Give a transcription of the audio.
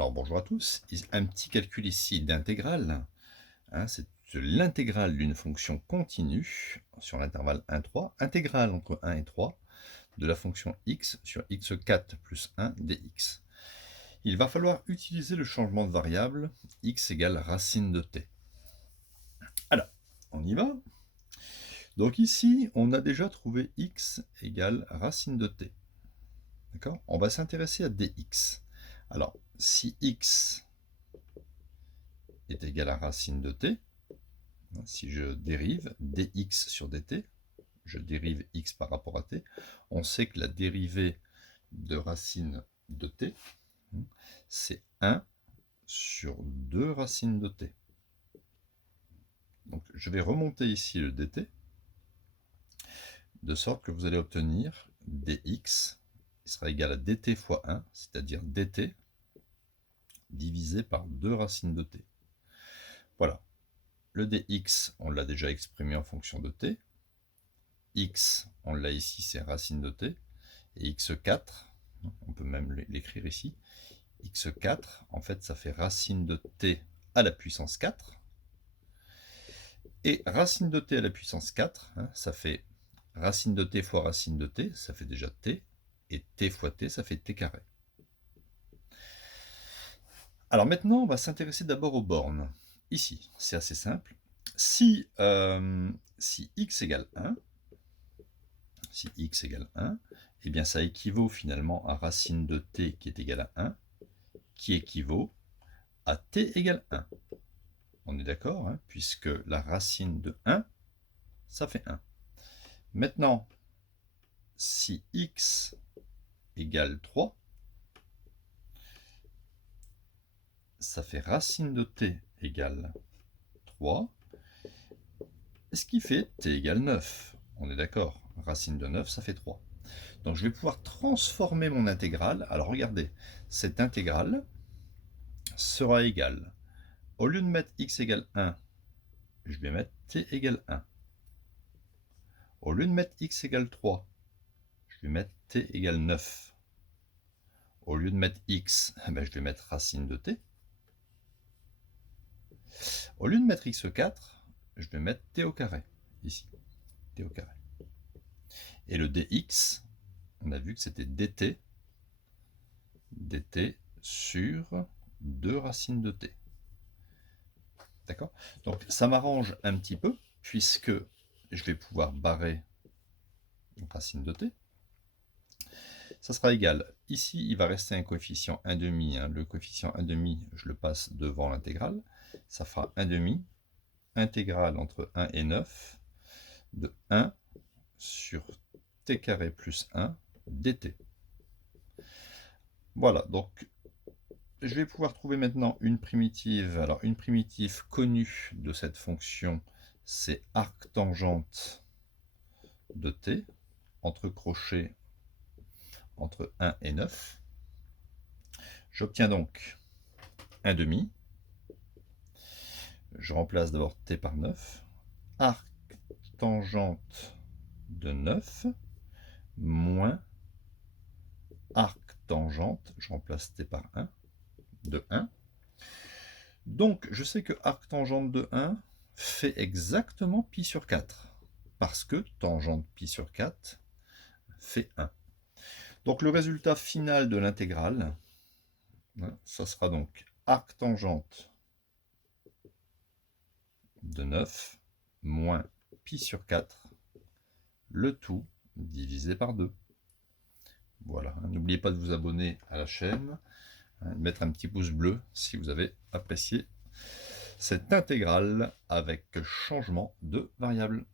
Alors bonjour à tous, un petit calcul ici d'intégrale, hein, c'est l'intégrale d'une fonction continue sur l'intervalle 1, 3, intégrale entre 1 et 3 de la fonction x sur x4 plus 1 dx. Il va falloir utiliser le changement de variable x égale racine de t. Alors, on y va. Donc ici, on a déjà trouvé x égale racine de t. D'accord? On va s'intéresser à dx. Alors, si x est égal à racine de t, si je dérive dx sur dt, je dérive x par rapport à t, on sait que la dérivée de racine de t, c'est 1 sur 2 racines de t. Donc je vais remonter ici le dt, de sorte que vous allez obtenir dx, qui sera égal à dt fois 1, c'est-à-dire dt divisé par 2 racines de t. Voilà. Le dx, on l'a déjà exprimé en fonction de t. X, on l'a ici, c'est racine de t. Et x4, on peut même l'écrire ici. x4, en fait, ça fait racine de t à la puissance 4. Et racine de t à la puissance 4, ça fait racine de t fois racine de t, ça fait déjà t. Et t fois t, ça fait t carré. Alors maintenant, on va s'intéresser d'abord aux bornes. Ici, c'est assez simple. Si x égale 1, eh bien ça équivaut finalement à racine de t qui est égale à 1, qui équivaut à t égale 1. On est d'accord, hein, puisque la racine de 1, ça fait 1. Maintenant, si x égale 3, ça fait racine de t égale 3, ce qui fait t égale 9. On est d'accord, racine de 9, ça fait 3. Donc je vais pouvoir transformer mon intégrale. Alors regardez, cette intégrale sera égale, au lieu de mettre x égale 1, je vais mettre t égale 1. Au lieu de mettre x égale 3, je vais mettre t égale 9. Au lieu de mettre x, je vais mettre racine de t. Au lieu de mettre x4, je vais mettre t au carré, ici, t au carré. Et le dx, on a vu que c'était dt sur 2 racines de t. D'accord? Donc ça m'arrange un petit peu, puisque je vais pouvoir barrer racine de t. Ça sera égal. Ici, il va rester un coefficient 1,5. Le coefficient 1,5, je le passe devant l'intégrale. Ça fera 1,5. Intégrale entre 1 et 9 de 1 sur t carré plus 1 dt. Voilà, donc je vais pouvoir trouver maintenant une primitive. Alors, une primitive connue de cette fonction, c'est arctangente de t, entre crochets entre 1 et 9. J'obtiens donc 1,5. Je remplace d'abord t par 9. Arctangente de 9 moins arctangente, je remplace t par 1, de 1. Donc, je sais que arctangente de 1 fait exactement pi sur 4, parce que tangente pi sur 4 fait 1. Donc, le résultat final de l'intégrale, ça sera donc arctangente de 9 moins pi sur 4, le tout divisé par 2. Voilà, n'oubliez pas de vous abonner à la chaîne, de mettre un petit pouce bleu si vous avez apprécié cette intégrale avec changement de variable.